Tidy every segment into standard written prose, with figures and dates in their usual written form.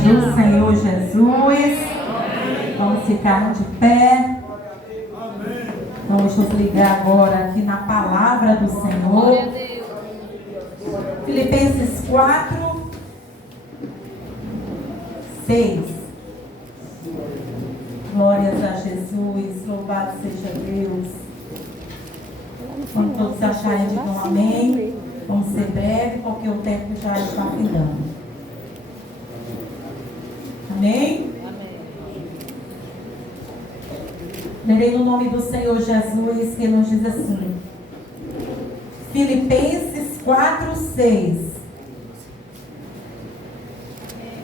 Do Senhor Jesus. Vamos ficar de pé. Vamos nos ligar agora aqui na palavra do Senhor. Filipenses 4, 6. Glórias a Jesus. Louvado seja Deus. Quando todos acharem de um amém, vamos ser breve, porque o tempo já está findando. Amém? Lerei no nome do Senhor Jesus, que nos diz assim. Filipenses 4, 6.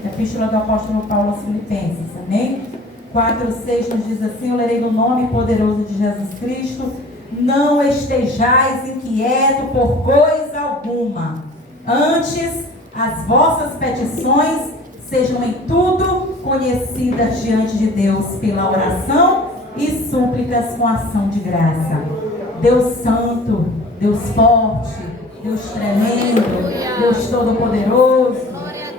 Epístola do apóstolo Paulo aos Filipenses. Amém? 4, 6 nos diz assim. Eu lerei no nome poderoso de Jesus Cristo. Não estejais inquietos por coisa alguma. Antes, as vossas petições sejam em tudo conhecidas diante de Deus pela oração e súplicas com ação de graça. Deus santo, Deus forte, Deus tremendo, Deus todo-poderoso,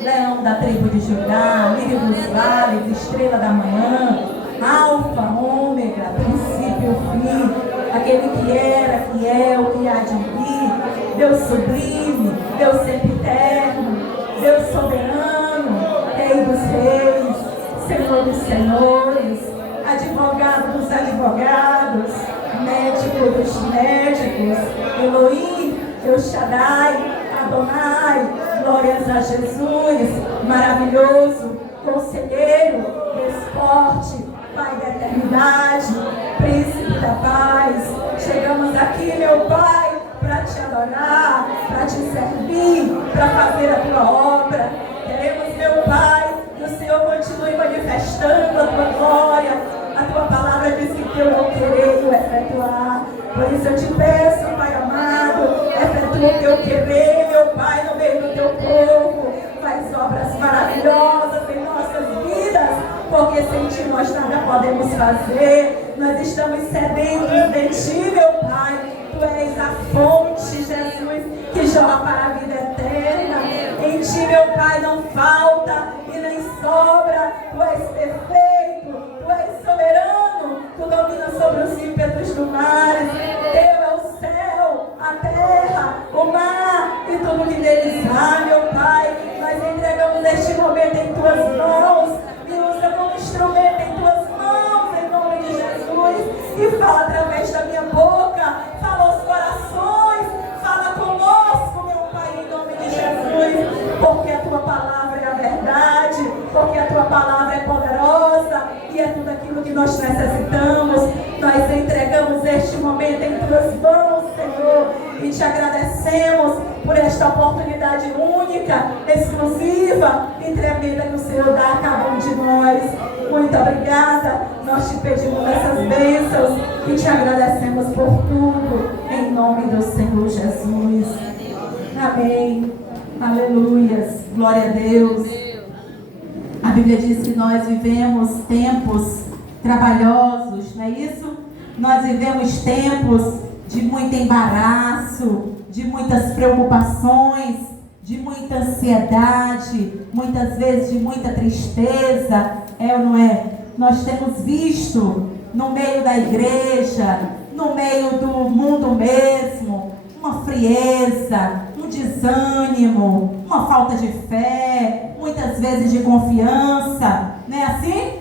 leão da tribo de Judá, lírio dos vales, estrela da manhã, alfa, ômega, princípio e fim, aquele que era, que é, o que há de vir, Deus sublime, Deus sempiterno, Deus soberano, Rei dos reis, Senhor dos senhores, advogado dos advogados, médico dos médicos, Elohim, El Shaddai, Adonai, glórias a Jesus, maravilhoso, conselheiro, Deus forte, Pai da eternidade, príncipe da paz. Chegamos aqui, meu Pai, para te adorar, para te servir, para fazer a tua obra. Queremos, meu Pai, que o Senhor continue manifestando a tua glória. A tua palavra diz que eu não querer efetuar. Por isso eu te peço, Pai amado, efetua o teu querer, meu Pai, no meio do teu povo. Faz obras maravilhosas em nossas vidas, porque sem ti nós nada podemos fazer. Nós estamos sedentos de ti, meu Pai. Tu és a fonte, Jesus, que jorra para a vida eterna. Em ti, meu Pai, não falta e nem sobra. Tu és perfeito, tu és soberano. Tu dominas sobre os ímpetos do mar. Teu é o céu, a terra, o mar e tudo que neles há, meu Pai. Nós entregamos este momento em tuas mãos. Me usa como instrumento em tuas mãos, em nome de Jesus. E fala através da minha boca. Fala aos corações. Fala conosco, meu Pai, em nome de Jesus. Porque a tua palavra é a verdade. Porque a tua palavra é poderosa. E é tudo aquilo que nós necessitamos. Nós entregamos este momento em tuas mãos, Senhor. E te agradecemos por esta oportunidade única, exclusiva e tremenda que o Senhor dá a cada um de nós. Muito obrigada. Nós te pedimos essas bênçãos e te agradecemos por tudo. Em nome do Senhor Jesus. Amém. Aleluias. Glória a Deus. A Bíblia diz que nós vivemos tempos trabalhosos, não é isso? Nós vivemos tempos de muito embaraço, de muitas preocupações, de muita ansiedade, muitas vezes de muita tristeza, é ou não é? Nós temos visto no meio da igreja, no meio do mundo mesmo, uma frieza, um desânimo, uma falta de fé, muitas vezes de confiança, não é assim?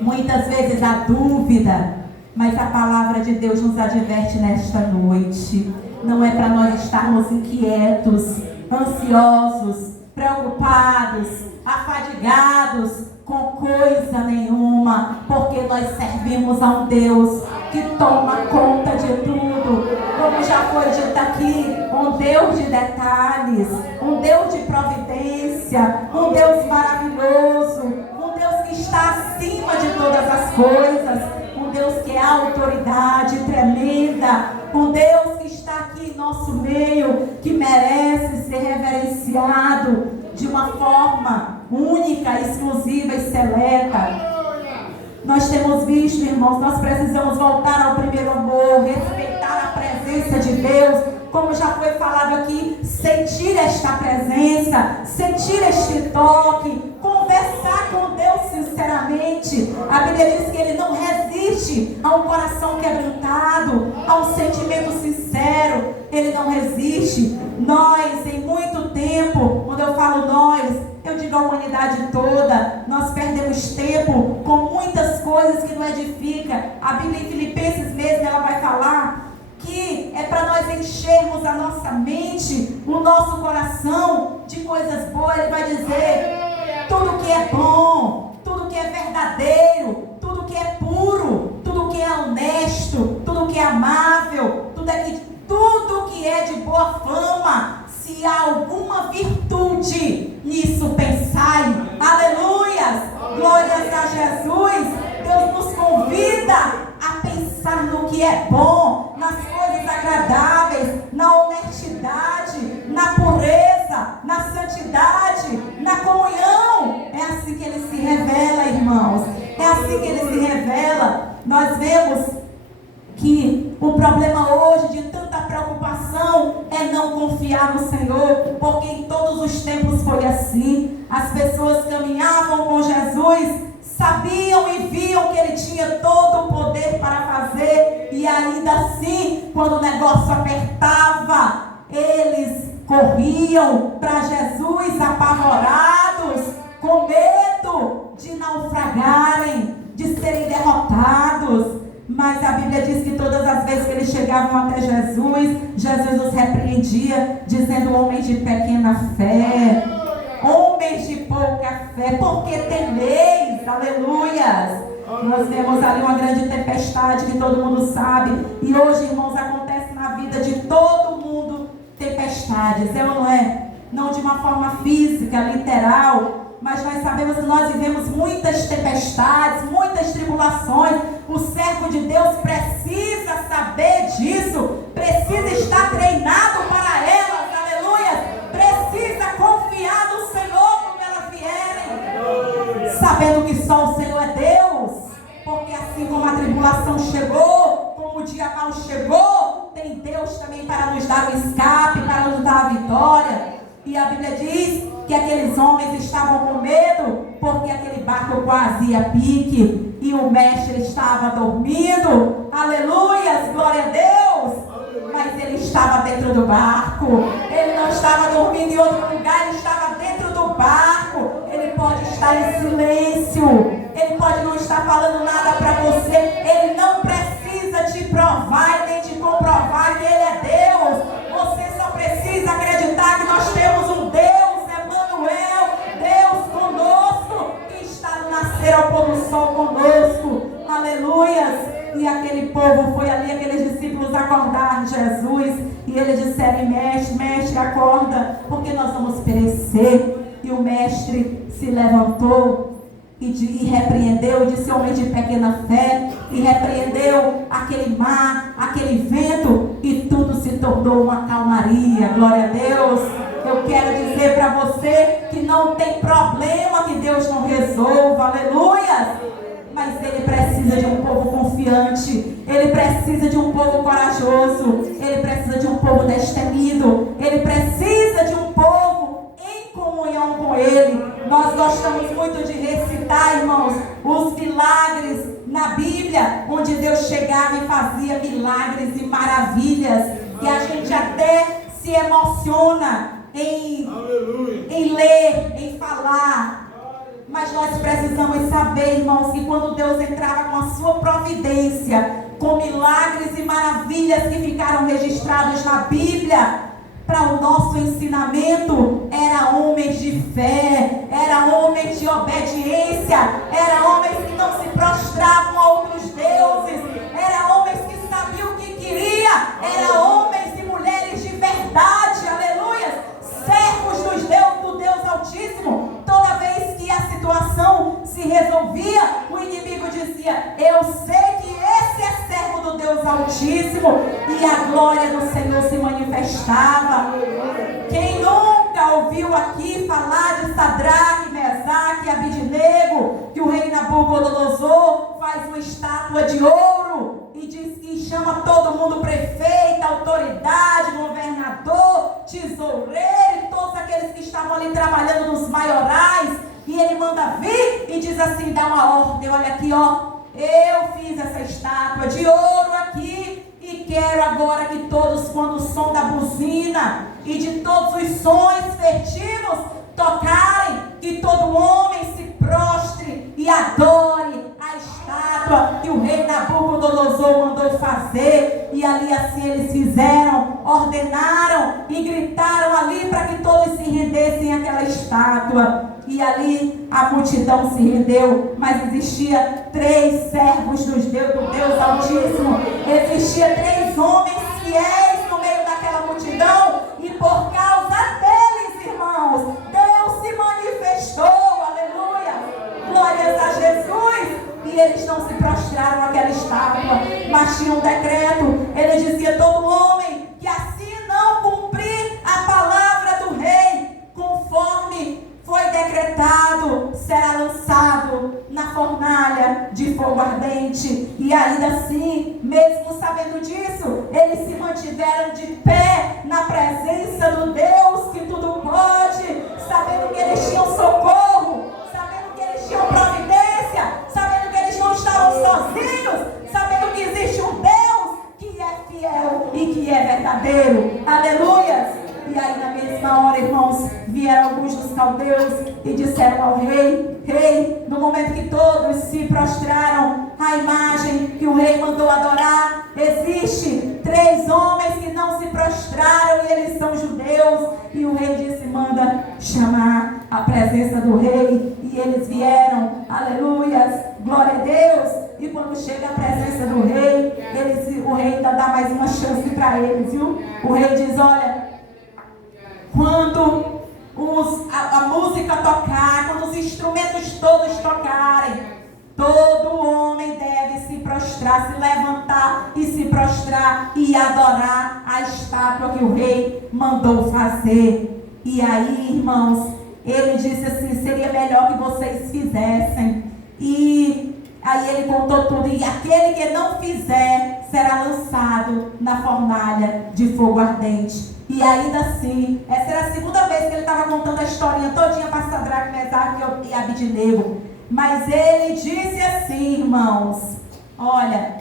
Muitas vezes a dúvida. Mas a palavra de Deus nos adverte nesta noite. Não é para nós estarmos inquietos, ansiosos, preocupados, afadigados com coisa nenhuma, porque nós servimos a um Deus que toma conta de tudo. Como já foi dito aqui, um Deus de detalhes, um Deus de providência, um Deus maravilhoso, um Deus que está acima de todas as coisas. Um Deus que é autoridade tremenda, um Deus que está aqui em nosso meio, que merece ser reverenciado de uma forma única, exclusiva e seleta. Nós temos visto, irmãos, nós precisamos voltar ao primeiro amor, respeitar a presença de Deus, como já foi falado aqui, sentir esta presença, sentir este toque, conversar Bíblia diz que Ele não resiste a um coração quebrantado, a um sentimento sincero. Ele não resiste. Nós, em muito tempo, quando eu falo nós, eu digo a humanidade toda, nós perdemos tempo com muitas coisas que não edificam. A Bíblia em Filipenses mesmo, ela vai falar que é para nós enchermos a nossa mente, o nosso coração de coisas boas. Ele vai dizer: tudo que é bom, tudo que é verdadeiro, tudo que é puro, tudo que é honesto, tudo que é amável, tudo que é de boa fama, se há alguma virtude, nisso pensai. Aleluias, glórias a Jesus. Deus nos convida a pensar no que é bom, nas coisas agradáveis, na honestidade, na pureza, na santidade, na comunhão. É assim que Ele se revela, irmãos. É assim que Ele se revela. Nós vemos que o problema hoje de tanta preocupação é não confiar no Senhor, porque em todos os tempos foi assim. As pessoas caminhavam com Jesus, sabiam e viam que Ele tinha todo o poder para fazer, e ainda assim, quando o negócio apertava, eles corriam para Jesus apavorados, com medo de naufragarem, de serem derrotados. Mas a Bíblia diz que todas as vezes que eles chegavam até Jesus, Jesus os repreendia, dizendo: homens de pequena fé, homens de pouca fé, porque temeis. Aleluias. Nós vemos ali uma grande tempestade que todo mundo sabe, e hoje, irmãos, acontece na vida de todo mundo tempestades, é ou não é? Não de uma forma física, literal, mas nós sabemos que nós vivemos muitas tempestades, muitas tribulações. O servo de Deus precisa saber disso, precisa estar treinado para elas, aleluia. Precisa confiar no Senhor quando elas vierem, sabendo que só o Senhor é Deus, porque assim como a tribulação chegou, como o dia mau chegou, tem Deus também para nos dar o escape, para nos dar a vitória. E a Bíblia diz que aqueles homens estavam com medo, porque aquele barco quase ia a pique, e o mestre estava dormindo. Aleluias, glória a Deus. Mas ele estava dentro do barco. Ele não estava dormindo em outro lugar, ele estava dentro do barco. Ele pode estar em silêncio, ele pode não estar falando nada para você, ele não precisa te provar nem te comprovar que ele é Deus. Você só precisa acreditar que nós temos um Deus, Emmanuel, Deus conosco, que está no nascer ao pôr do sol conosco. Aleluias. E aquele povo foi ali, aqueles discípulos acordaram Jesus, e eles disseram: mestre, mestre, acorda, porque nós vamos perecer. E o mestre se levantou e repreendeu, e disse: homem de pequena fé, e repreendeu aquele mar, aquele vento, e tudo se tornou uma calmaria. Glória a Deus. Eu quero dizer para você que não tem problema que Deus não resolva, aleluia. Mas Ele precisa de um povo confiante, Ele precisa de um povo corajoso, Ele precisa de um povo destemido, Ele precisa de um povo em comunhão com Ele. Nós gostamos muito de recitar, irmãos, os milagres na Bíblia, onde Deus chegava e fazia milagres e maravilhas, e a gente até se emociona em ler, em falar. Mas nós precisamos saber, irmãos, que quando Deus entrava com a sua providência, com milagres e maravilhas que ficaram registrados na Bíblia, para o nosso ensinamento, era homens de fé, era homens de obediência, era homens que não se prostravam a outros deuses, era homens que sabiam o que queria, era homens e mulheres de verdade, aleluia, servos do Deus Altíssimo. Toda vez que a situação se resolvia, o inimigo dizia: eu sei que esse é servo do Deus Altíssimo, e a glória do Senhor se manifestava. Quem nunca ouviu aqui falar de Sadraque, Mesaque e Abidnego, que o rei Nabucodonosor faz uma estátua de ouro e diz que chama todo mundo prefeito, autoridade, governador, tesoureiro e todos aqueles que estavam ali trabalhando nos maiorais, e ele manda vir e diz assim, dá uma ordem, olha aqui, ó, eu fiz essa estátua de ouro aqui e quero agora que todos, quando o som da buzina e de todos os sons furtivos tocarem, que todo homem se prostre e adore a estátua que o rei Nabucodonosor mandou fazer. E ali assim eles fizeram, ordenaram e gritaram ali para que todos se rendessem àquela estátua. E ali a multidão se rendeu, mas existia 3 servos do Deus Altíssimo, existia 3 homens fiéis no meio daquela multidão, e por causa deles, irmãos, Deus se manifestou, aleluia, glórias a Jesus. E eles não se prostraram àquela estátua, mas tinha um decreto. Ele dizia, todo homem que assim não cumprir a palavra do rei, conforme foi decretado, será lançado na fornalha de fogo ardente. E ainda assim, mesmo sabendo disso, eles se mantiveram de pé na presença do Deus que tudo pode, sabendo que eles tinham socorro, sabendo que eles tinham providência, sabendo que eles não estavam sozinhos, sabendo que existe um Deus que é fiel e que é verdadeiro. Aleluia! E aí na mesma hora, irmãos, vieram alguns dos caldeus e disseram ao rei, rei, no momento que todos se prostraram à imagem que o rei mandou adorar, existe 3 homens que não se prostraram e eles são judeus. E o rei disse, manda chamar a presença do rei. E eles vieram, aleluias, glória a Deus. E quando chega a presença do rei, o rei ainda dá mais uma chance para eles, viu? O rei diz, olha, quando a música tocar, quando os instrumentos todos tocarem, todo homem deve se prostrar, se levantar e se prostrar e adorar a estátua que o rei mandou fazer. E aí, irmãos, ele disse assim, seria melhor que vocês fizessem. E aí ele contou tudo, e aquele que não fizer será lançado na fornalha de fogo ardente. E ainda assim, essa era a segunda vez que ele estava contando a historinha todinha para Sadraque, Mesaque e Abidnego. Mas ele disse assim, irmãos, olha,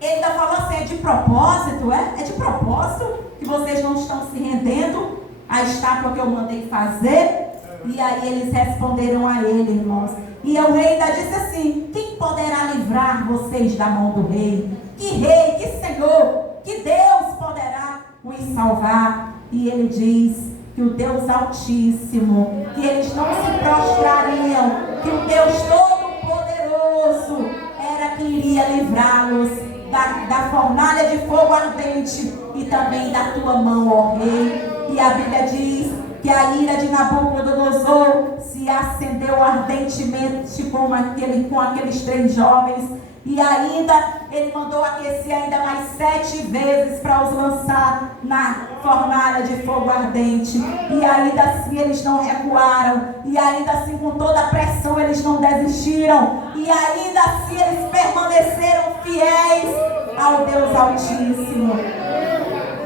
ele ainda falou assim, é de propósito, é de propósito que vocês não estão se rendendo à estátua que eu mandei fazer? E aí eles responderam a ele, irmãos. E o rei ainda disse assim, quem poderá livrar vocês da mão do rei? Que rei, que senhor, que Deus poderá os salvar? E ele diz que o Deus Altíssimo, que eles não se prostrariam, que o Deus Todo-Poderoso era que iria livrá-los da fornalha de fogo ardente e também da tua mão, ó rei. E a Bíblia diz que a ira de Nabucodonosor se acendeu ardentemente com aqueles 3 jovens. E ainda ele mandou aquecer ainda mais 7 vezes para os lançar na fornalha de fogo ardente. E ainda assim eles não recuaram. E ainda assim com toda a pressão eles não desistiram. E ainda assim eles permaneceram fiéis ao Deus Altíssimo.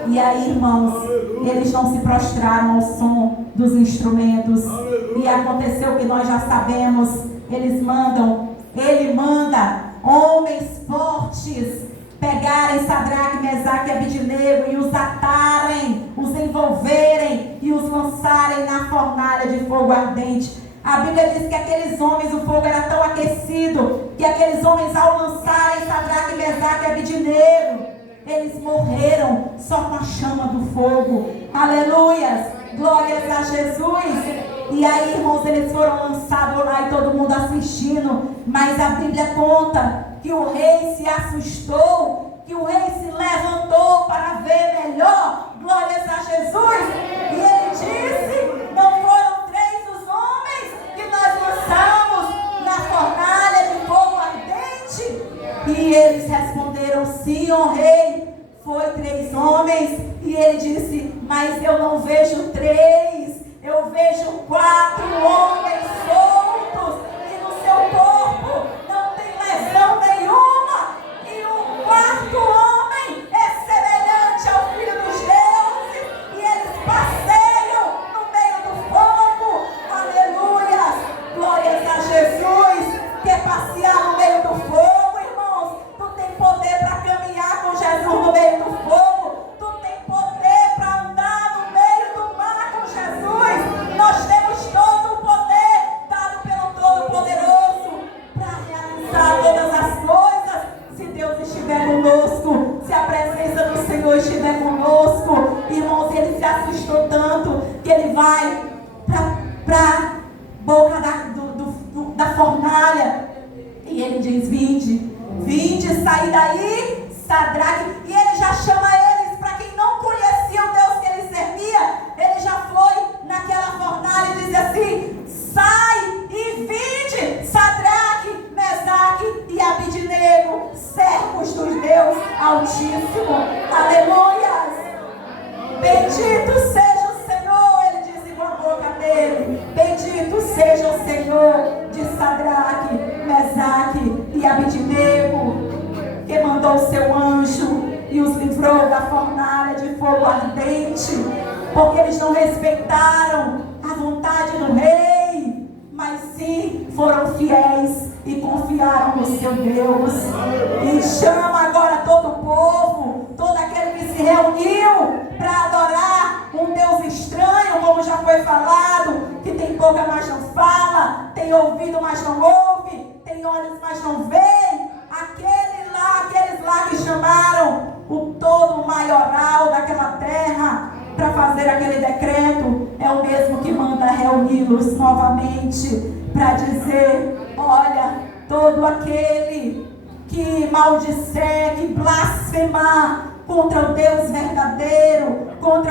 E aí, irmãos, eles não se prostraram ao som dos instrumentos. E aconteceu que nós já sabemos. Ele manda homens fortes pegarem Sadraque, Mesaque e Abidnego e os atarem, os envolverem e os lançarem na fornalha de fogo ardente. A Bíblia diz que aqueles homens, o fogo era tão aquecido, que aqueles homens, ao lançarem Sadraque, Mesaque e Abidnego, eles morreram só com a chama do fogo. Aleluias, glórias a Jesus. E aí, irmãos, eles foram lançados lá e todo mundo assistindo. Mas a Bíblia conta que o rei se assustou, que o rei se levantou para ver melhor. Glórias a Jesus. E ele disse, não foram 3 os homens que nós lançamos na fornalha de fogo ardente? E eles responderam, sim, ó rei, foi 3 homens. E ele disse, mas eu não vejo 3, eu vejo 4 homens soltos, e no seu corpo não tem lesão nenhuma, e o 4º homem é semelhante ao Filho dos Deuses, e eles passeiam no meio do fogo. Aleluia, glórias a Jesus. fornalha. E ele diz: vinde, saí daí, Sadraque. E ele já chama eles, para quem não conhecia o Deus que ele servia, ele já foi naquela fornalha e diz assim: sai e vinde, Sadraque, Mesaque e Abidnego, servos dos Deus Altíssimo. Aleluias! Bendito seja o Senhor, ele disse com a boca dele. Bendito seja o Senhor de Sadraque, Mesaque e Abidnego, que mandou o seu anjo e os livrou da fornalha de fogo ardente, porque eles não respeitaram a vontade do rei, mas sim foram fiéis e confiaram no seu Deus. E chama agora todo o povo, todo aquele que se reuniu para adorar um Deus estranho, como já foi falado, que tem boca, mas não fala, tem ouvido, mas não ouve, tem olhos, mas não vê. Aqueles lá que chamaram o todo maioral daquela terra para fazer aquele decreto, é o mesmo que manda reuni-los novamente para dizer: olha, todo aquele que maldisser, que blasfemar contra o Deus verdadeiro, contra